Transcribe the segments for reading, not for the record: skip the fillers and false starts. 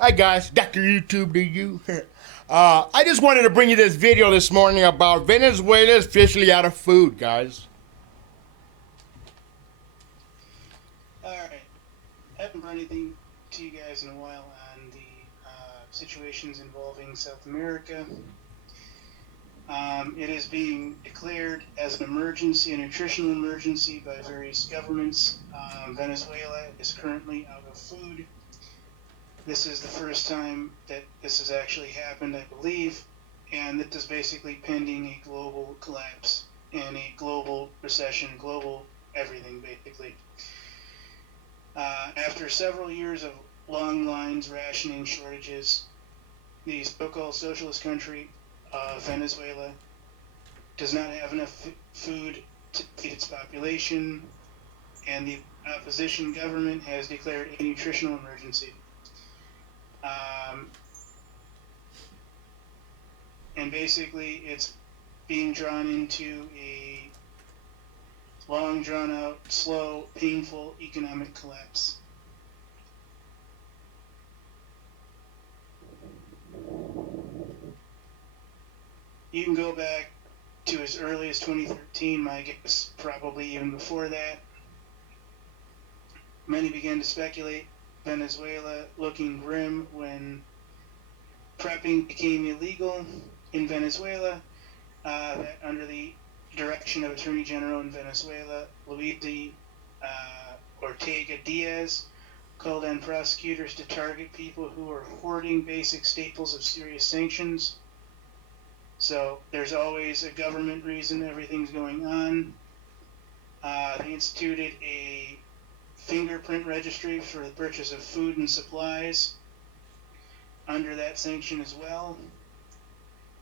Hi guys, Dr. YouTube to you. I just wanted to bring you this video this morning about Venezuela is officially out of food, guys. Alright, I haven't brought anything to you guys in a while on the situations involving South America. It is being declared as an emergency, a nutritional emergency by various governments. Venezuela is currently out of food. This is the first time that this has actually happened, I believe, and this is basically pending a global collapse and a global recession, global everything, basically. After several years of long lines, rationing, shortages, the so-called socialist country of Venezuela does not have enough food to feed its population, and the opposition government has declared a nutritional emergency. And basically, it's being drawn into a long, drawn out, slow, painful economic collapse. You can go back to as early as 2013, my guess probably even before that. Many began to speculate Venezuela looking grim when prepping became illegal in Venezuela, that under the direction of Attorney General in Venezuela, Luis Ortega Diaz, called on prosecutors to target people who are hoarding basic staples of serious sanctions. So there's always a government reason everything's going on. They instituted a fingerprint registry for the purchase of food and supplies under that sanction as well.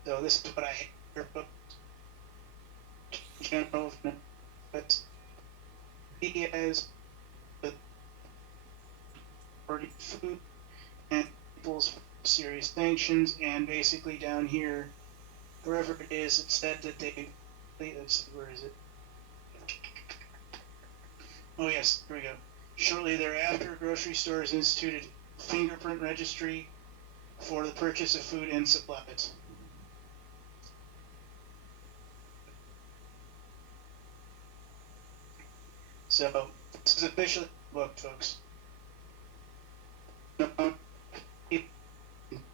So this is what I hear from General Diaz with food and people's serious sanctions, and basically down here, wherever it is, it said that they, let's see, where is it? Oh yes, here we go. Shortly thereafter, grocery stores instituted fingerprint registry for the purchase of food and supplies. So this is officially booked, folks.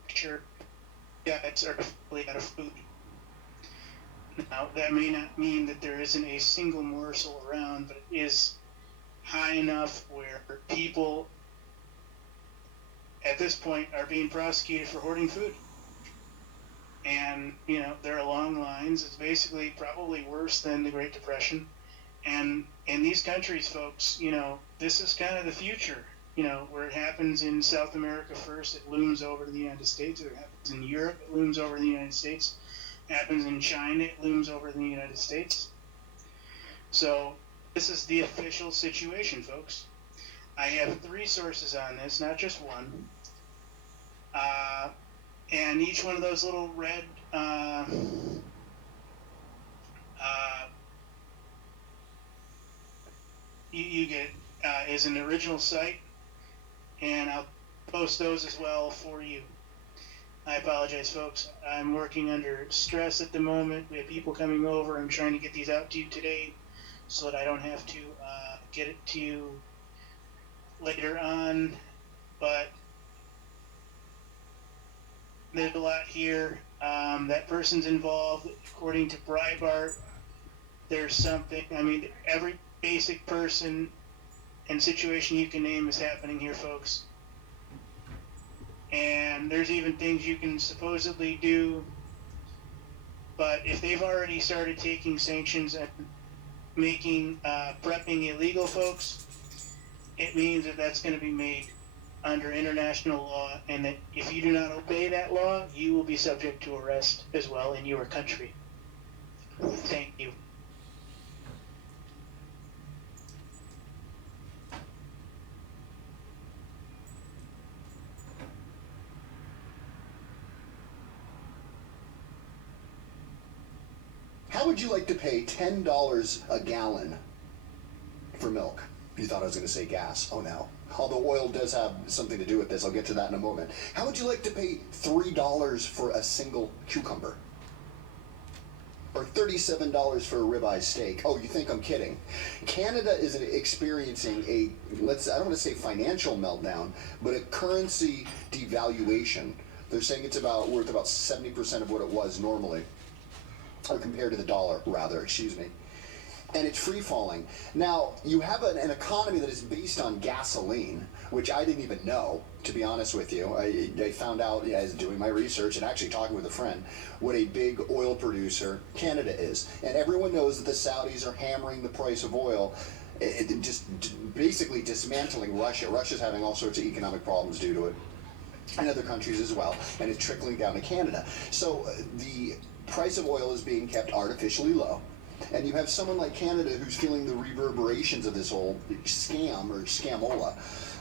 Sure, guys are fully out of food. Now, that may not mean that there isn't a single morsel around, but it is high enough where people at this point are being prosecuted for hoarding food. And, there are long lines. It's basically probably worse than the Great Depression. And in these countries, folks, this is kind of the future. Where it happens in South America first, it looms over to the United States. It happens in Europe, it looms over the United States. It happens in China, it looms over the United States. So this is the official situation, folks. I have 3 sources on this, not just one. And each one of those little red you get is an original site, and I'll post those as well for you. I apologize, folks. I'm working under stress at the moment. We have people coming over. I'm trying to get these out to you today so that I don't have to get it to you later on. But there's a lot here. That person's involved. According to Breitbart, there's something. I mean, every basic person and situation you can name is happening here, folks. And there's even things you can supposedly do. But if they've already started taking sanctions and making prepping illegal, folks, it means that that's going to be made under international law, and that if you do not obey that law, you will be subject to arrest as well in your country. Thank you. How would you like to pay $10 a gallon for milk? You thought I was going to say gas. Oh no. Although oil does have something to do with this, I'll get to that in a moment. How would you like to pay $3 for a single cucumber? Or $37 for a ribeye steak? Oh, you think I'm kidding? Canada is experiencing a, I don't want to say financial meltdown, but a currency devaluation. They're saying it's worth about 70% of what it was normally, or compared to the dollar, rather, excuse me. And it's free falling. Now, you have an economy that is based on gasoline, which I didn't even know, to be honest with you. I found out as doing my research and actually talking with a friend what a big oil producer Canada is. And everyone knows that the Saudis are hammering the price of oil, just basically dismantling Russia. Russia's having all sorts of economic problems due to it, and other countries as well, and it's trickling down to Canada. So the price of oil is being kept artificially low. And you have someone like Canada who's feeling the reverberations of this whole scam or scamola.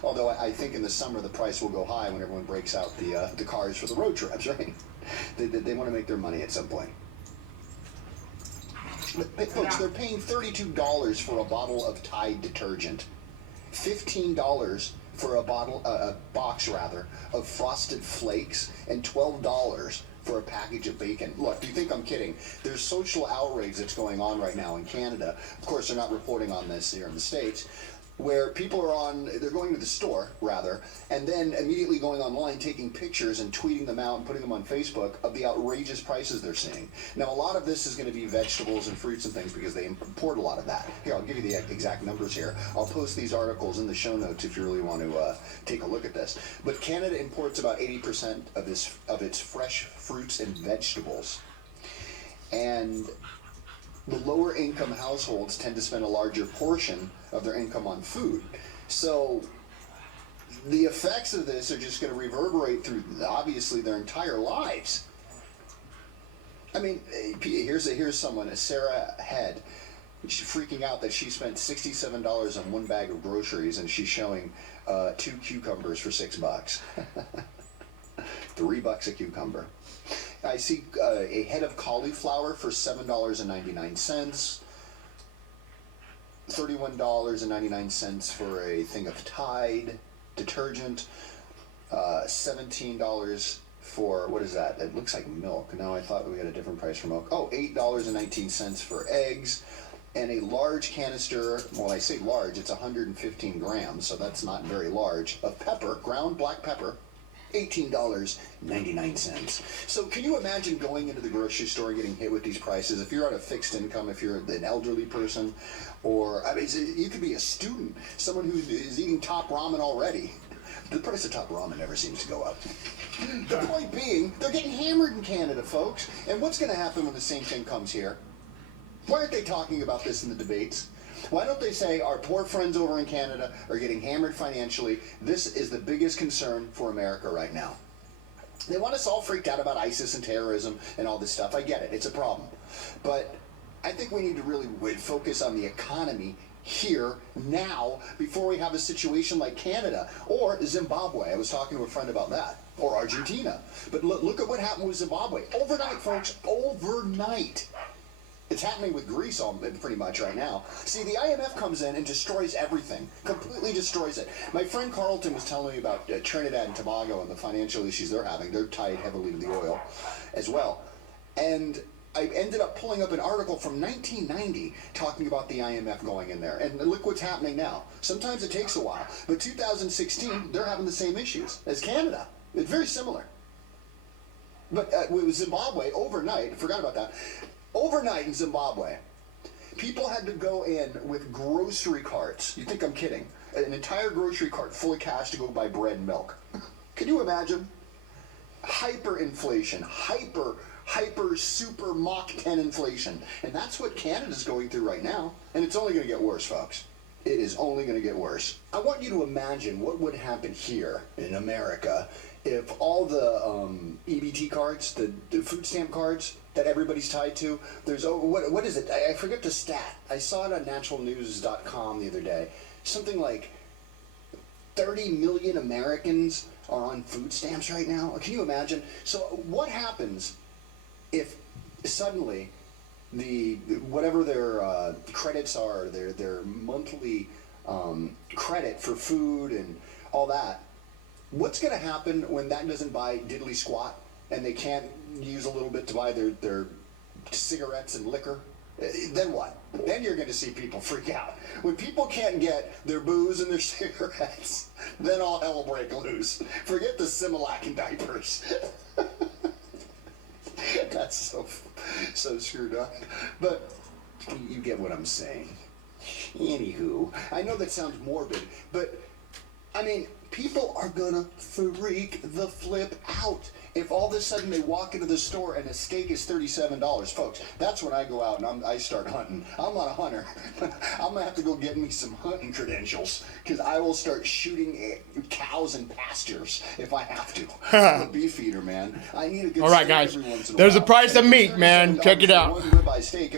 Although I think in the summer the price will go high when everyone breaks out the cars for the road trips, right? They want to make their money at some point. But folks, they're paying $32 for a bottle of Tide detergent, $15 for a box of Frosted Flakes, and $12 for a package of bacon. Look, do you think I'm kidding? There's social outrage that's going on right now in Canada. Of course, they're not reporting on this here in the States, where people they're going to the store, rather, and then immediately going online, taking pictures and tweeting them out and putting them on Facebook of the outrageous prices they're seeing. Now, a lot of this is going to be vegetables and fruits and things because they import a lot of that. Here, I'll give you the exact numbers here. I'll post these articles in the show notes if you really want to take a look at this. But Canada imports about 80% of its fresh fruits and vegetables. And the lower income households tend to spend a larger portion of their income on food. So the effects of this are just going to reverberate through, obviously, their entire lives. I mean, here's someone, Sarah Head. She's freaking out that she spent $67 on one bag of groceries, and she's showing 2 cucumbers for $6. $3 a cucumber. I see a head of cauliflower for $7.99. $31.99 for a thing of Tide detergent. $17 for, what is that? It looks like milk. No, I thought we had a different price for milk. Oh, $8.19 for eggs. And a large canister, well, I say large, it's 115 grams, so that's not very large, of pepper, ground black pepper, $18.99. So can you imagine going into the grocery store and getting hit with these prices? If you're on a fixed income, if you're an elderly person, or I mean, you could be a student, someone who is eating top ramen already. The price of top ramen never seems to go up. The point being, they're getting hammered in Canada, folks. And what's going to happen when the same thing comes here? Why aren't they talking about this in the debates? Why don't they say our poor friends over in Canada are getting hammered financially? This is the biggest concern for America right now. They want us all freaked out about ISIS and terrorism and all this stuff. I get it. It's a problem. But I think we need to really focus on the economy here, now, before we have a situation like Canada or Zimbabwe. I was talking to a friend about that. Or Argentina. But look at what happened with Zimbabwe. Overnight, folks. Overnight. It's happening with Greece pretty much right now. See, the IMF comes in and destroys everything. Completely destroys it. My friend Carlton was telling me about Trinidad and Tobago and the financial issues they're having. They're tied heavily to the oil as well. And I ended up pulling up an article from 1990 talking about the IMF going in there. And look what's happening now. Sometimes it takes a while. But 2016, they're having the same issues as Canada. It's very similar. But with Zimbabwe, overnight, I forgot about that. Overnight in Zimbabwe, people had to go in with grocery carts. You think I'm kidding? An entire grocery cart full of cash to go buy bread and milk. Can you imagine? Hyperinflation, super Mach 10 inflation. And that's what Canada's going through right now. And it's only going to get worse, folks. It is only going to get worse. I want you to imagine what would happen here in America if all the EBT cards, the food stamp cards that everybody's tied to, there's, what is it? I forget the stat. I saw it on naturalnews.com the other day. Something like 30 million Americans are on food stamps right now. Can you imagine? So what happens if suddenly whatever their credits are, their monthly credit for food and all that. What's going to happen when that doesn't buy diddly squat and they can't use a little bit to buy their cigarettes and liquor? Then what? Then you're going to see people freak out. When people can't get their booze and their cigarettes, then all hell will break loose. Forget the Similac and diapers. That's so screwed up. But you get what I'm saying. Anywho, I know that sounds morbid, but I mean, people are gonna freak the flip out if all of a sudden they walk into the store and a steak is $37, folks. That's when I go out and I start hunting. I'm not a hunter. I'm gonna have to go get me some hunting credentials because I will start shooting cows in pastures if I have to. I'm a beef eater, man. I need a good All right, steak guys. every once in a There's while. the price of And meat, man. Check it $37 out. for one ribeye steak.